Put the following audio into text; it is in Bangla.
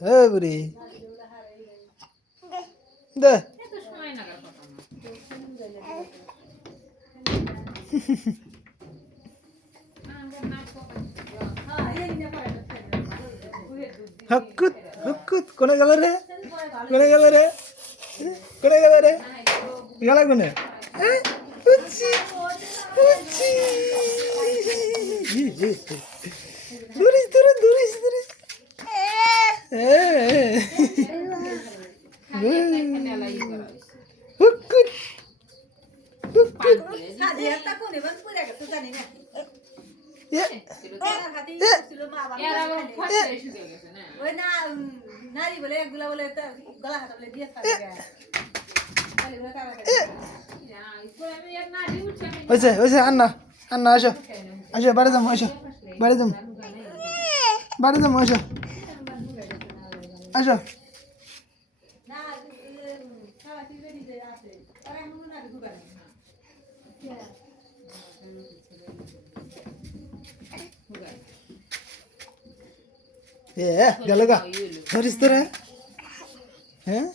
হ্যাঁ বুড়ি দে হকুত হকুত কোনে গেল রে কোনে গেল রে কোনে গেল রে গেল কোনে উচ্ছি উচ্ছি দূরিস দূরিস দূরিস দূরিস হুকুত হুকুত হয়েছে হয়েছে আন্না আন্না আসো আসো বাড়ি যাবো আসো বাড়ি যাবো বাড়ি যাবো আসো আসো গেল গা ধরিস তোরা হ্যাঁ